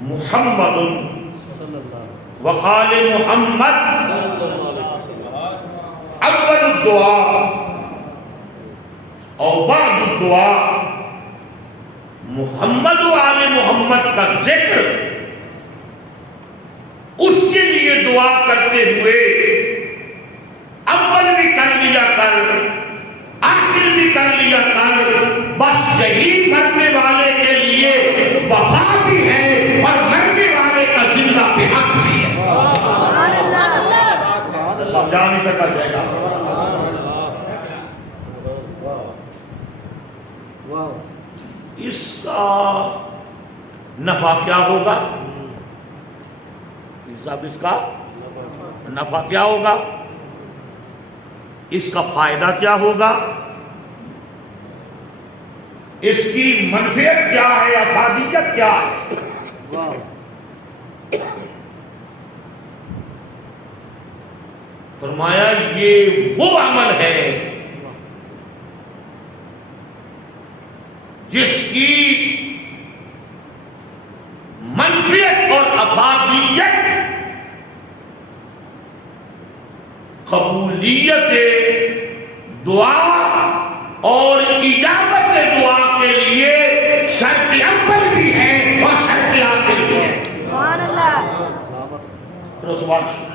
محمد وآل محمد اول الدعاء اور بعد الدعاء، محمد و آل محمد کا ذکر اس کے لیے دعا کرتے ہوئے اول بھی کر لیا کر، آخر بھی کر لیا کر، بس یہی مرنے والے کے لیے وفا بھی ہے اور مرنے والے کا زندہ پہ حق بھی ہے۔ سمجھا نہیں سکا جائے گا۔ اس کا نفع کیا ہوگا؟ اس کا نفع کیا ہوگا؟ اس کا فائدہ کیا ہوگا؟ اس کی منفعت کیا ہے، افادیت کیا ہے؟ فرمایا یہ وہ عمل ہے جس کی منفعت اور افادیت قبولیت دعا اور اجابت دعا کے لیے شرط اول بھی ہے اور شرط آخر بھی ہے۔ سبحان اللہ، سبحان اللہ،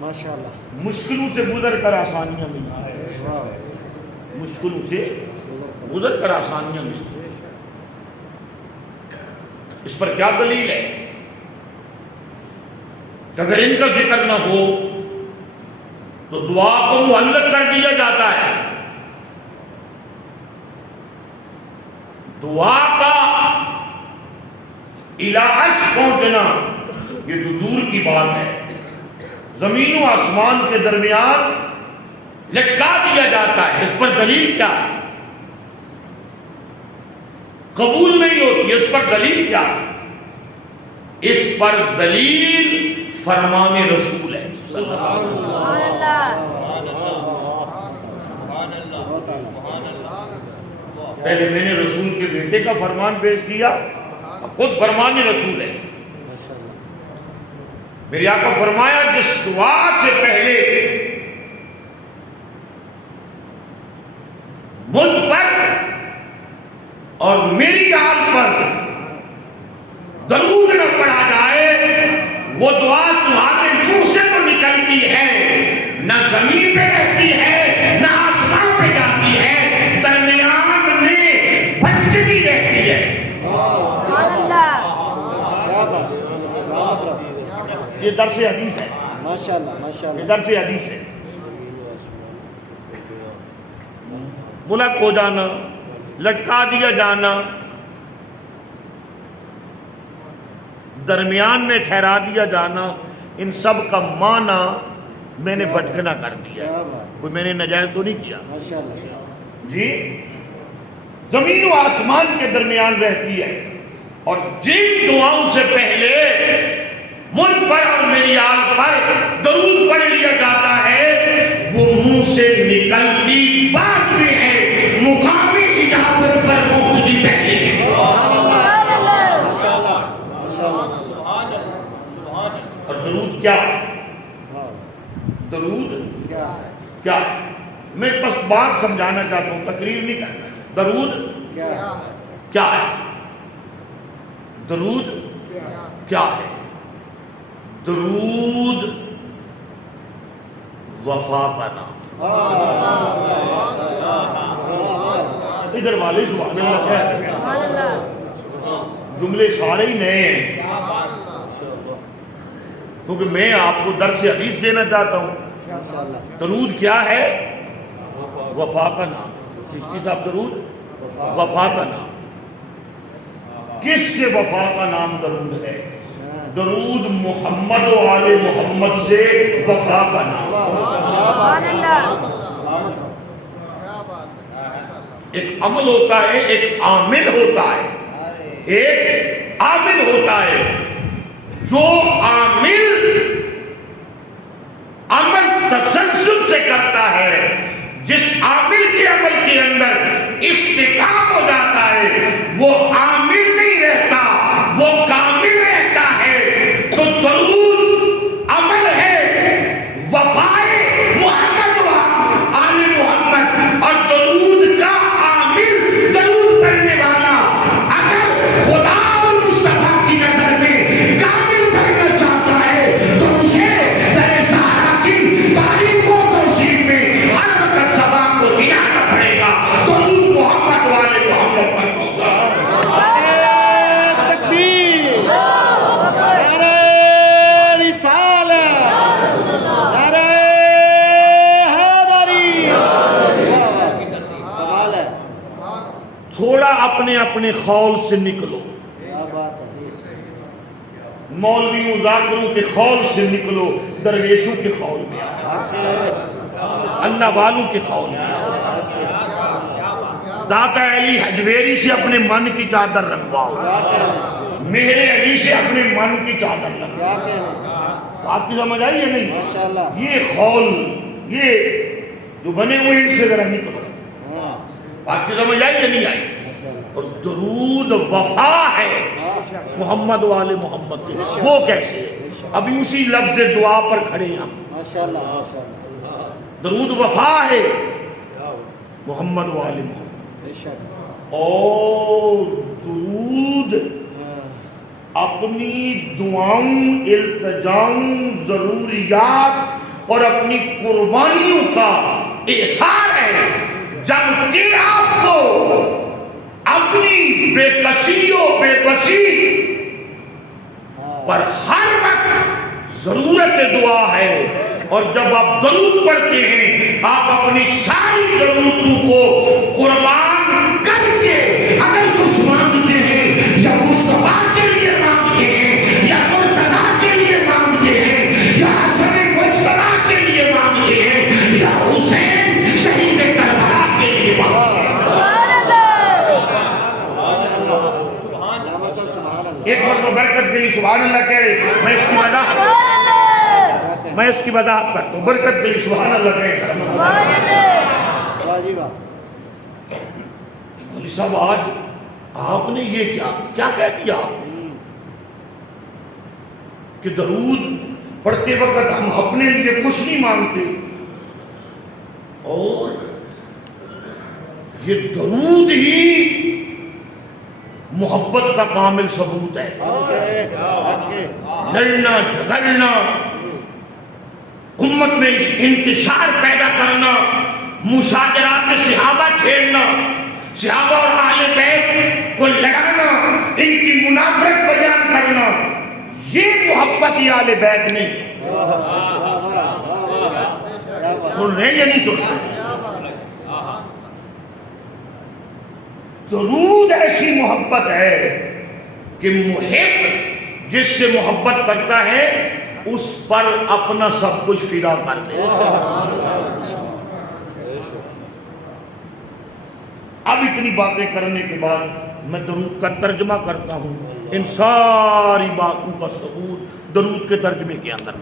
ماشاءاللہ۔ مشکلوں سے گزر کر آسانیاں ملی، مشکلوں سے گزر کر آسانیاں ملی۔ اس پر کیا دلیل ہے؟ اگر ان کا ذکر نہ ہو تو دعا کو معلق کر دیا جاتا ہے۔ دعا کا الی عرش پہنچنا یہ تو دور کی بات ہے، زمین و آسمان کے درمیان لٹکا دیا جاتا ہے۔ اس پر دلیل کیا؟ قبول نہیں ہوتی، اس پر دلیل کیا؟ اس پر دلیل فرمان رسول ہے۔ پہلے میں نے رسول کے بیٹے کا فرمان پیش کیا، اب خود فرمان رسول ہے۔ میرے آقا فرمایا جس دعا سے پہلے مجھ پر اور میری آل پر درود نہ پڑھا جائے، وہ دعا تمہارے منہ سے تو نکلتی ہے، نہ زمین پہ رہتی ہے نہ آسمان پہ جاتی ہے، درمیان میں بھٹکتی رہتی ہے۔ یہ درس حدیث ہے، ماشاءاللہ ماشاءاللہ، یہ درس حدیث ہے۔ ملک ہو جانا، لٹکا دیا جانا، درمیان میں ٹھہرا دیا جانا، ان سب کا معنی میں نے بھٹکنا کر دیا، کوئی میں نے نجائز تو نہیں کیا جی۔ زمین و آسمان کے درمیان رہتی ہے، اور جن دعاؤں سے پہلے مجھ پر اور میری آل پر درود پڑھ لیا جاتا ہے، وہ منہ سے نکلتی بات بھی ہے، مقامی اجابت پر پہنچتی پہلے ہے۔ اور درود کیا؟ درود کیا؟ میں بس بات سمجھانا چاہتا ہوں، تقریر نہیں کرنا۔ درود کیا ہے؟ درود کیا ہے؟ درود وفا کا نام۔ ادھر والے سبحان اللہ کہتے ہیں، جملے سارے ہی نئے ہیں، کیونکہ میں آپ کو درس حدیث دینا چاہتا ہوں۔ درود کیا ہے؟ وفا کا نام۔ چشتی صاحب درود وفا کا نام۔ کس سے وفا کا نام درود ہے؟ درود محمد و آل محمد سے وفا کا نام۔ ایک عمل ہوتا ہے، ایک عامل ہوتا ہے، ایک عامل ہوتا ہے۔ جو عامل عمل تسلسل سے کرتا ہے، جس عامل کے عمل کے اندر استحکام ہو جاتا ہے، وہ تھوڑا اپنے اپنے خول سے نکلو. مولویوں ذاکروں کے خول سے نکلو، درویشوں کے خول میں اللہ والوں کے خول میں. داتا علی حجویری سے اپنے من کی چادر رنگواؤ، مہر علی سے اپنے من کی چادر رنگواؤ. آپ کی سمجھ آئی ہے نہیں؟ یہ خول یہ جو بنے ہوئے ان سے ذرا نکلو. آپ کی سمجھ آئی یا نہیں آئی؟ اور درود وفا ہے محمد والے محمد کے. وہ کیسے ہے؟ ابھی اسی لفظ دعا پر کھڑے ہیں ہم. درود وفا ہے محمد والے محمد. اور درود اپنی دعاؤں، التجاؤں، ضروریات اور اپنی قربانیوں کا احسار ہے. جب کہ آپ کو اپنی بے کسی و بے بسی پر ہر وقت ضرورت دعا ہے، اور جب آپ درود پڑھتے ہیں آپ اپنی ساری ضرورتوں کو قربان کر کے اگر کچھ مانگتے ہیں یا مصطفیٰ کے لیے مانگتے ہیں یا مرتضیٰ کے لیے مانگتے ہیں یا حسن مجتبیٰ کے لیے مانگتے ہیں یا حسین شہید کربلا کے لیے مانگتے ہیں. ایک بار تو برکت کے لیے سبحان اللہ کہہ رہے. میں اس کی وضاحت کرتا ہوں. برکت کے لیے سبحان اللہ کہہ رہے. مولوی صاحب آج آپ نے یہ کیا کہہ دیا کہ درود پڑھتے وقت ہم اپنے لیے کچھ نہیں مانگتے، اور یہ درود ہی محبت کا کامل ثبوت ہے. لڑنا جھگڑنا، امت میں انتشار پیدا کرنا، مشاجرات صحابہ چھیڑنا، صحابہ اور اہل بیت کو لڑانا، ان کی منافرت بیان کرنا، یہ محبت ہی اہل بیت نہیں. سن رہے یا نہیں سن رہے؟ درود ایسی محبت ہے کہ محب جس سے محبت کرتا ہے اس پر اپنا سب کچھ فدا کر دے. اب اتنی باتیں کرنے کے بعد میں درود کا ترجمہ کرتا ہوں. ان ساری باتوں کا ثبوت درود کے ترجمے کے اندر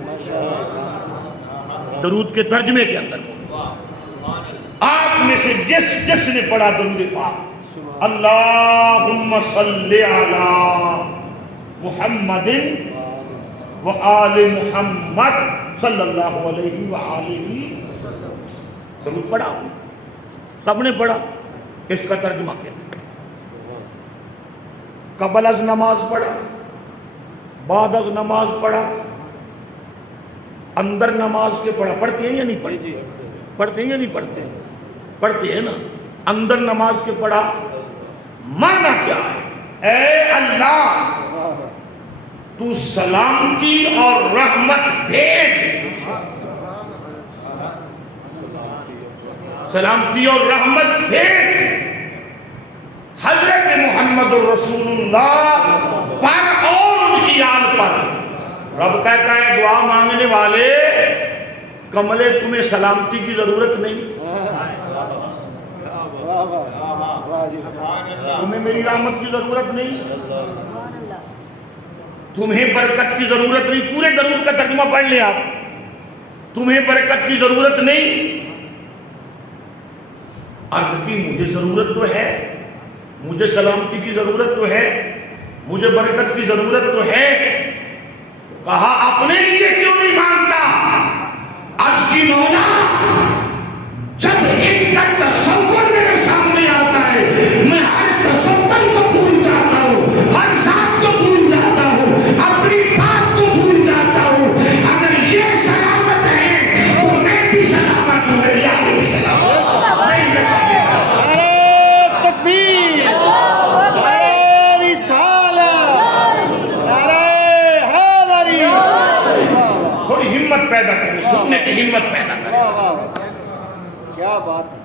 درود کے ترجمے کے اندر آپ میں سے جس نے پڑھا درود پاک اللہم صلی علی محمد و آل محمد صلی اللہ علیہ وآلہ درود پڑھا، سب نے پڑھا. اس کا ترجمہ کیا؟ قبل از نماز پڑھا، بعد از نماز پڑھا، اندر نماز کے پڑھا. پڑھتے ہیں یا نہیں پڑھتے؟ پڑھتے ہیں یا نہیں پڑھتے؟ پڑھتے ہیں نا. اندر نماز کے پڑھا. معنی کیا ہے؟ اے اللہ تو سلامتی اور رحمت بھیج. سلامتی اور رحمت بھیج حضرت محمد الرسول اللہ پر اور ان کی آل پر. رب کہتا ہے دعا مانگنے والے کملے تمہیں سلامتی کی ضرورت نہیں، تمہیں میری رحمت کی ضرورت نہیں، تمہیں برکت کی ضرورت نہیں. پورے درود کا ترجمہ پڑھ لیں آپ. تمہیں برکت کی ضرورت نہیں. عرض کی مجھے ضرورت تو ہے، مجھے سلامتی کی ضرورت تو ہے، مجھے برکت کی ضرورت تو ہے. کہا اپنے لیے کیوں نہیں مانگتا؟ عرض کی مولا جب ان کا تصور میرے سامنے آتا ہے میں ہر تصور کو بھول جاتا ہوں، ہر ذات کو بھول جاتا ہوں، اپنی بات کو بھول جاتا ہوں. اگر یہ سلامت ہے تو میں بھی سلامت ہوں، میری آل بھی سلامت. پیدا کرے، سننے کی ہمت پیدا کرے. کیا بات ہے.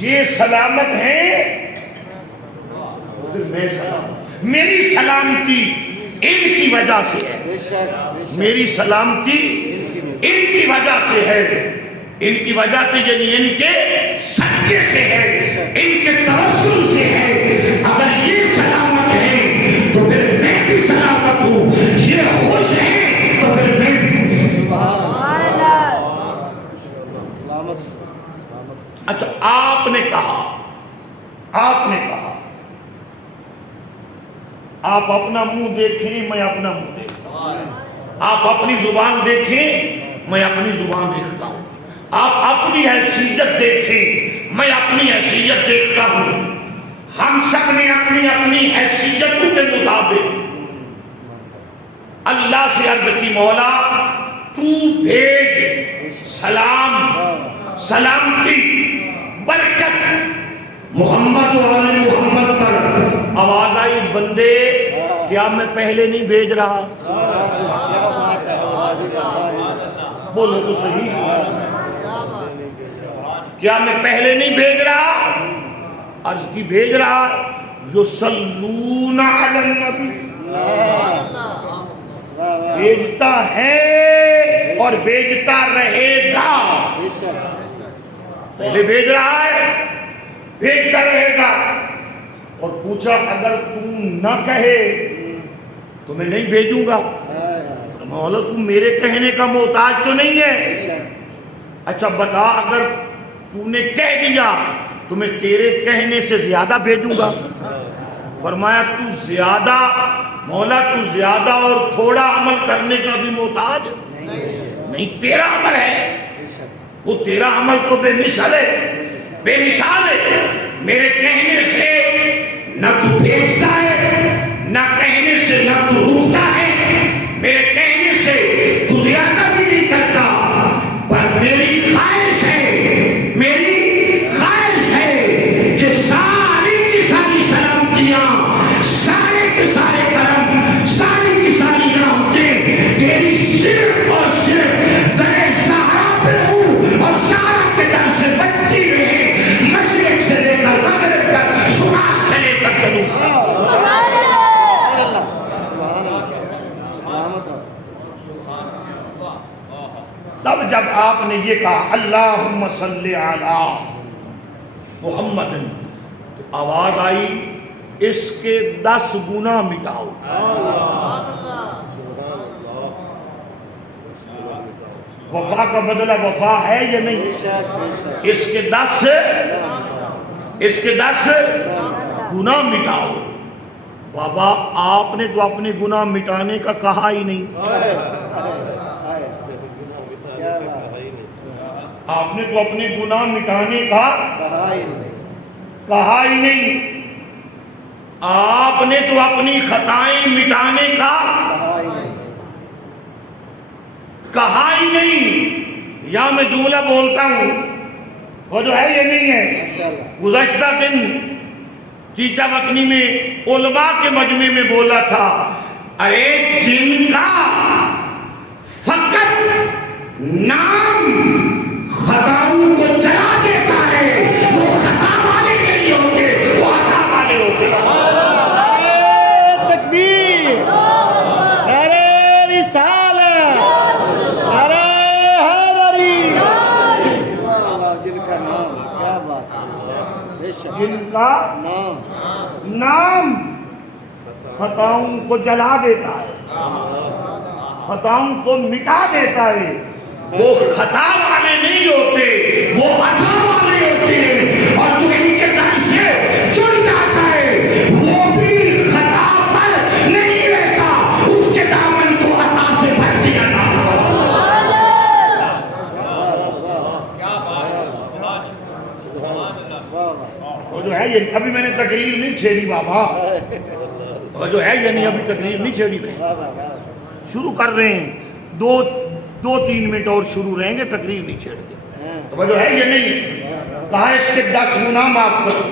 یہ سلامت ہے پھر میں سلام، میری سلامتی ان کی وجہ سے ہے، میری سلامتی ان کی وجہ سے ہے، ان کی وجہ سے یعنی ان کے صدقے سے ہے، ان کے توسل سے ہے۔ اگر یہ سلامت ہے تو پھر میں بھی سلامت ہوں، یہ خوش ہے تو پھر میں بھی خوش ہوں۔ اچھا آپ نے کہا آپ اپنا منہ دیکھیں میں اپنا منہ دیکھتا ہوں، آپ اپنی زبان دیکھیں میں اپنی زبان دیکھتا ہوں، آپ اپنی حیثیت دیکھیں میں اپنی حیثیت دیکھتا ہوں، ہم سب نے اپنی اپنی حیثیتوں کے مطابق اللہ سے عرض کی مولا تو بھیج سلام سلامتی برکت محمد و آل محمد پر۔ آواز آئی بندے کیا میں پہلے نہیں بھیج رہا؟ بولو تو صحیح، کیا میں پہلے نہیں بھیج رہا؟ عرض کی بھیج رہا، یصلون علی النبی، بھیجتا ہے اور بھیجتا رہے گا، پہلے بھیج رہا ہے بھیجتا رہے گا۔ اور پوچھا اگر تم نہ کہے تو میں نہیں بھیجوں گا؟ مولا تم میرے کہنے کا محتاج تو نہیں ہے، اچھا بتا اگر تو نے کہہ دیا تو میں تیرے کہنے سے زیادہ بھیجوں گا؟ فرمایا تو زیادہ مولا تو زیادہ اور تھوڑا عمل کرنے کا بھی محتاج نہیں، تیرا عمل ہے وہ، تیرا عمل تو بے مثال ہے، بے مثال ہے، میرے کہنے سے نہ تو بھیجتا ہے، نہ کہنے سے نہ تو رکتا ہے، میرے کہنے سے تو زیادہ بھی نہیں کرتا، پر میری خواہش ہے کہ ساری کی ساری سلامتیاں، سارے کے سارے کرم، ساری کی ساری رحمتیں تیری صرف اور صرف در سہارا پہ ہوں، اور سارا کے در سے بچتی رہے، مشرق سے لے کر مغرب تک، شمال سے لے کر جنوب تک۔ تب جب آپ نے یہ کہا اللہم صلی علی محمد، تو آواز آئی اس کے 10 گناہ مٹاؤ۔ وفا کا بدلہ وفا ہے یا نہیں؟ اس کے 10 گناہ مٹاؤ۔ بابا آپ نے تو اپنے گناہ مٹانے کا کہا ہی نہیں، آپ نے تو اپنے گناہ مٹانے کا کہا ہی نہیں، آپ نے تو اپنی خطائیں مٹانے کا کہا ہی نہیں۔ یا میں جملہ بولتا ہوں وہ جو ہے یہ نہیں ہے، گزشتہ دن چیچا وطنی میں علماء کے مجمع میں بولا تھا، ارے جن کا فقط نام خطاؤں کو جلا دیتا ہے وہ خطا والے نہیں ہوتے، وہ عطا والے ہوتے۔ تکبیر، نعرہ رسالت، نعرہ حیدری، جن کا نام، کیا بات ہے، جن کا نام خطاؤں کو جلا دیتا ہے، خطاؤں کو مٹا دیتا ہے، وہ خطا والے نہیں ہوتے، وہ عطا والے ہوتے ہیں، اور جو ان کے در سے جڑ جاتا ہے وہ بھی خطا پر نہیں رہتا، اس کے دامن کو عطا سے بھر دیا جاتا ہے۔ وہ جو ہے یہ ابھی میں نے تقریر نہیں چھیڑی بابا، وہ جو ہے یعنی ابھی تقریر نہیں چھیڑی، میں شروع کر رہے ہیں، 2-3 منٹ اور شروع رہیں گے، تقریر نہیں چھیڑتے۔ وہ جو ہے یہ نہیں، کہا اس کے 10 گناہ معاف کرو،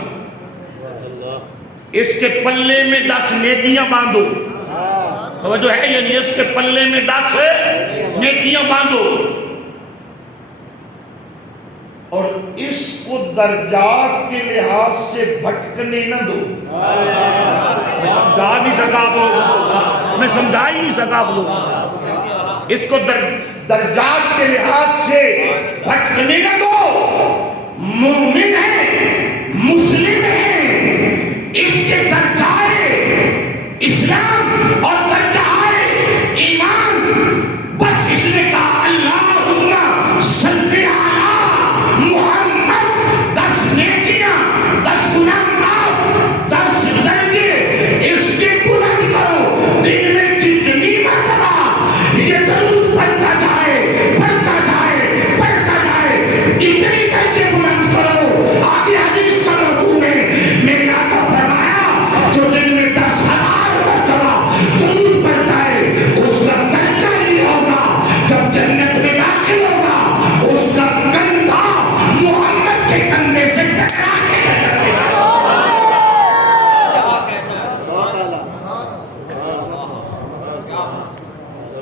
اس کے پلے میں 10 نیکیاں باندھو، وہ جو ہے یعنی اس کے پلے میں 10 نیکیاں باندھو، اور اس کو درجات کے لحاظ سے بھٹکنے نہ دو. میں سمجھا نہیں سکا آپ لوگوں، میں سمجھا ہی نہیں سکا آپ لوگوں. اس کو درجات کے لحاظ سے بھٹکنے نہ دو. مومن ہے، مسلم ہے، اس کے درجائے اسلام اور درجائے ایمان، بس اس نے کہا اللہم صلی علی محمد، 10 نیکیاں، 10 گناہ معاف، 10 درجے اس کے بلند کرو. دن میں جتنی مرتبہ یہ درود پڑھتا جائے، پڑھتا جائے، پڑھتا جائے، اتنی درجے بلند کرو. آگے حدیث کا مفہوم ہے، میرے آقا فرمایا جو دن میں 10,000 مرتبہ درود پڑھتا ہے اس کا درجہ یہ ہوگا جب جنت میں داخل ہوگا اس کا کندھا محمد کے کندھے سے ٹکرا کے جنت میں داخل ہوگا.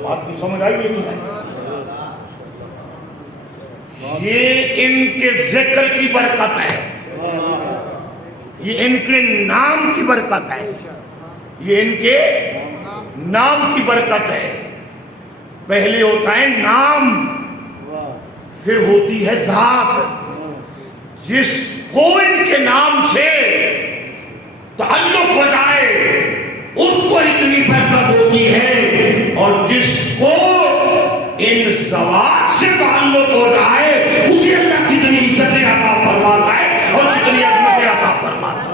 بات کی سمجھ آئی نہیں ہے؟ یہ ان کے ذکر کی برکت ہے، یہ ان کے نام کی برکت ہے، یہ ان کے نام کی برکت ہے. پہلے ہوتا ہے نام، پھر ہوتی ہے ذات. جس کو ان کے نام سے تعلق ہو جائے اس کو اتنی برکت ہوتی ہے، اور جس کو ان ذوات سے تعلق ہو جائے اسے اللہ کتنی عزتیں عطا فرماتا ہے اور کتنی عظمتیں عطا فرماتا ہے.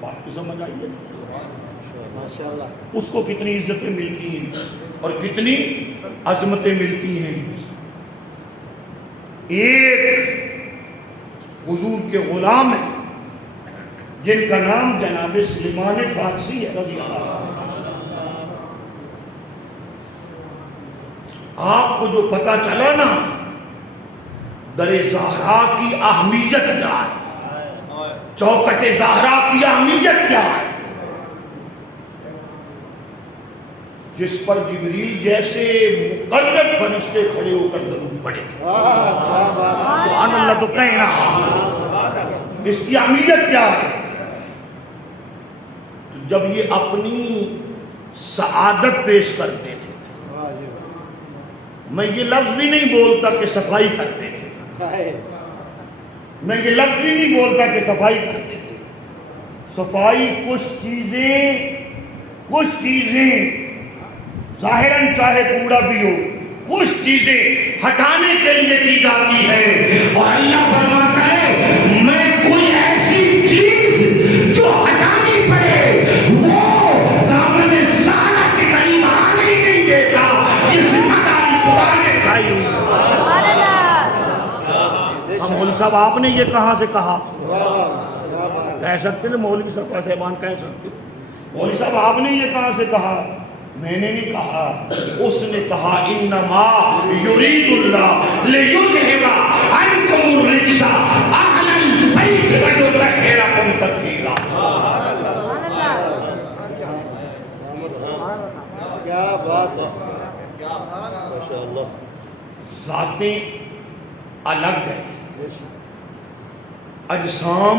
بات کو سمجھ آئیے؟ اس کو کتنی عزتیں ملتی ہیں اور کتنی عظمتیں ملتی ہیں. ایک حضور کے غلام ہیں جن کا نام جناب سلیمان فارسی ہے رضی اللہ عنہ. آپ کو جو پتا چلا نا در زہرا کی اہمیت کیا ہے، چوکٹ زہرا کی اہمیت کیا ہے، جس پر جبریل جیسے مقرب فرشتے کھڑے ہو کر درود پڑے. سبحان اللہ تو کہیں نا، اس کی اہمیت کیا ہے. جب یہ اپنی سعادت پیش کرتے تھے، میں یہ لفظ بھی نہیں بولتا کہ صفائی کرتے تھے، میں یہ لفظ بھی نہیں بولتا کہ صفائی کرتے تھے. صفائی کچھ چیزیں ظاہراً چاہے کوڑا بھی ہو، کچھ چیزیں ہٹانے کے لیے کی جاتی ہے. اور اللہ فرماتا ہے میں کوئی ایسی چیز جو ہٹانی پڑے وہ دامن سارا کے قریب آنے ہی نہیں دیتا. یہ ذمہ داری خدا نے اٹھائی ہوئی. مولوی صاحب آپ نے یہ کہاں سے کہا؟ کہہ سکتے نا مولوی صاحب صاحبان کہہ سکتے. مولوی صاحب آپ نے یہ کہاں سے کہا؟ میں نے نہیں کہا، اس نے کہا انما یرید اللہ لیذھب عنکم الرجس اہل البیت ویطہرکم تطہیرا. کیا بات ہے، ماشاءاللہ. ذاتیں الگ ہیں، اجسام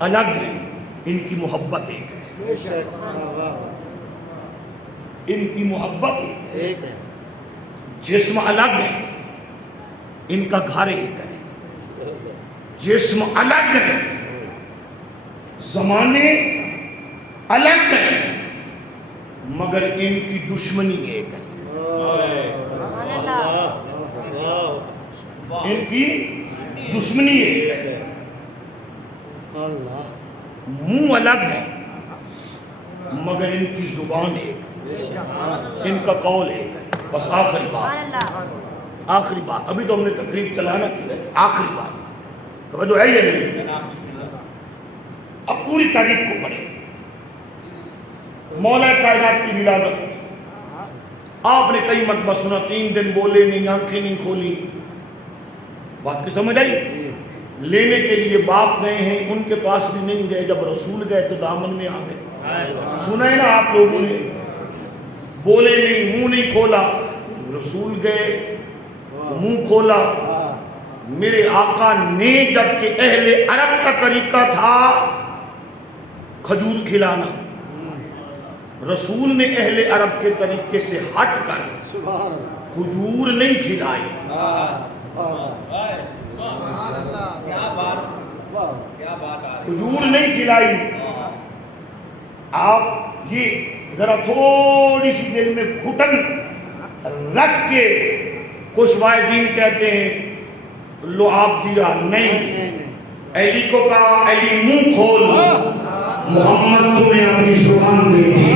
الگ ہیں، ان کی محبت ایک ہے، ان کی محبت ایک ہے. جسم الگ ہے، ان کا گھر ایک ہے. جسم الگ ہے، زمانے الگ ہیں، مگر ان کی دشمنی ایک ہے. ان کی دشمنی ایک ہے. منہ الگ ہے مگر ان کی زبان ایک ہے، ان کا قول ایک ہے. بس آخری بات ابھی تو ہم نے تقریب چلانا کی ہے. آخری بات توجہ ہے یہ نہیں؟ اب پوری تاریخ کو پڑھیں. مولا کائنات کی ولادت آپ نے کئی مرتبہ سنا، 3 دن بولے نہیں، آنکھیں نہیں کھولی. بات کی سمجھ آئی؟ لینے کے لیے باپ گئے ہیں، ان کے پاس بھی نہیں گئے. جب رسول گئے تو دامن میں آ گئے. سنا ہے نا آپ لوگوں نے؟ بولے نہیں، منہ نہیں کھولا. رسول گئے منہ کھولا، میرے آقا نے جبکہ اہل عرب کا طریقہ تھا کھجور کھلانا، رسول نے اہل عرب کے طریقے سے ہٹ کر کھجور نہیں کھلائی۔ کھجور نہیں کھلائی، آپ یہ ذرا تھوڑی سی دل میں گھٹن رکھ کے کچھ واعظین کہتے ہیں لعاب دیا، نہیں، علی کو کہا علی منہ کھول، محمد تمہیں اپنی زبان دے دی۔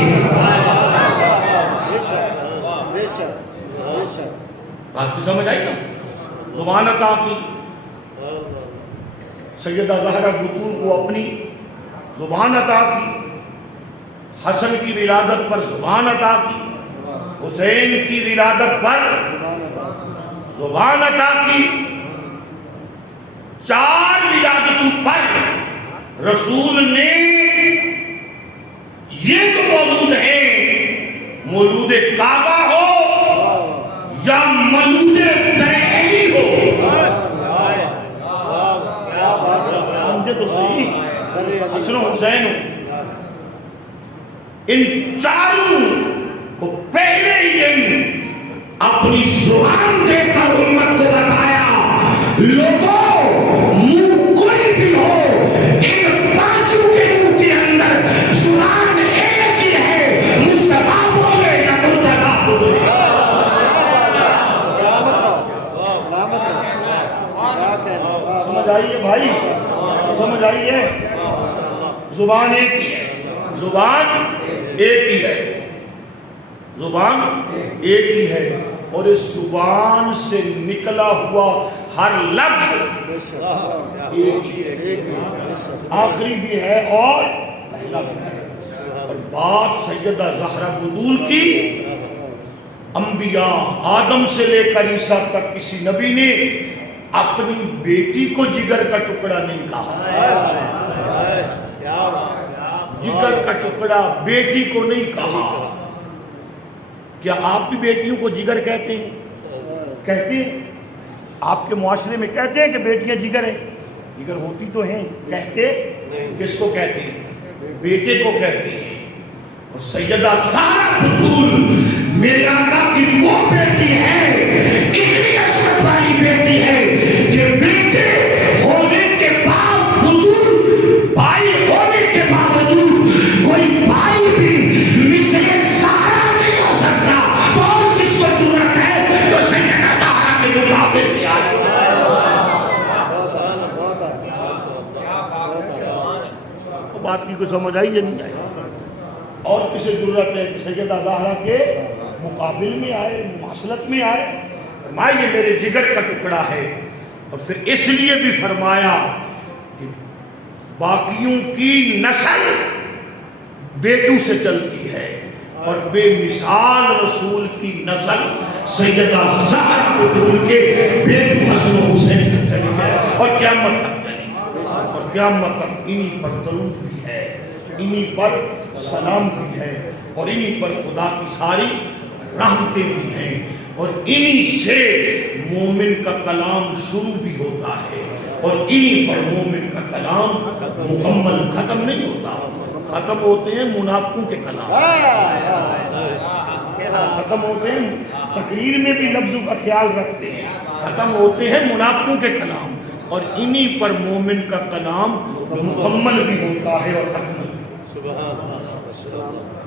بات کی سمجھ آئی نا؟ زبان عطا کی، سیدہ زہرا بطول کو اپنی زبان عطا کی، حسن کی ولادت پر زبان عطا کی، حسین کی ولادت پر زبان عطا کی، 4 ولادتوں پر رسول نے یہ تو موجود ہے، مولود کعبہ ہو یا مولود علی ہو، سمجھے تو صحیح، حسن و حسین ان چاروں کو پہلے ہی دن اپنی زبان دے کر امت کو بتایا، لوگوں منہ کوئی بھی ہو، ان پانچوں کے منہ کے اندر زبان ایک ہی ہے، مصطفیٰ بولے یا مرتضیٰ بولے۔ سمجھ آئیے بھائی، سمجھ آئیے، زبان ایک ہی ہے، زبان ایک ہی ہے، زبان ایک ہی ہے، اور اس زبان سے نکلا ہوا ہر لفظ ایک ہی ہے، آخری بھی ہے اور اور بات سیدہ زہرا بطول کی، انبیاء آدم سے لے کر عیسیٰ تک کسی نبی نے اپنی بیٹی کو جگر کا ٹکڑا نہیں کہا، جگر کا ٹکڑا بیٹی کو نہیں کہا۔ کیا آپ بھی بیٹیوں کو جگر کہتے ہیں؟ کہتے ہیں؟ آپ کے معاشرے میں کہتے ہیں کہ بیٹیاں جگر ہیں؟ جگر ہوتی تو ہیں، کہتے کس کو کہتے ہیں؟ بیٹے کو کہتے ہیں۔ اور سیدہ زہرا بطول میرے آقا کی وہ بیٹی ہے، اتنی عظمت والی بیٹی ہے کہ بیٹے ہونے کے باوجود، بھائی ہونے کے باوجود کوئی بھائی بھی مثل زہرا نہیں ہو سکتا، تو اور کس کو ضرورت ہے تو سیدہ زہرا کے مقابل بھی آئے۔ بات کی کوئی سمجھ آئی یا نہیں آئی؟ اور کسے ضرورت ہے کہ سیدہ زہرا کے مقابل میں آئے، مواصلت میں آئے؟ فرمایا یہ میرے جگر کا ٹکڑا ہے، اور پھر اس لیے بھی فرمایا کہ باقیوں کی نسل بیٹوں سے چلتی ہے، اور بے مثال رسول کی نسل سیدہ زہرا بطول کے بیٹو حسن و حسین سے چلی ہے، اور قیامت تک چلی ہے، اور قیامت تک انہی پر درود بھی ہے، انہی پر سلام بھی ہے، اور انہی پر خدا کی ساری رحمتیں بھی ہیں، اور انہی سے مومن کا کلام شروع بھی ہوتا ہے، اور انہی پر مومن کا کلام مکمل ختم نہیں ہوتا۔ ختم ہوتے ہیں منافقوں کے کلام، ختم ہوتے ہیں، تقریر میں بھی لفظوں کا خیال رکھتے ہیں، ختم ہوتے ہیں منافقوں کے کلام، اور انہی پر مومن کا کلام مکمل بھی ہوتا ہے اور ختم۔ سبحان اللہ۔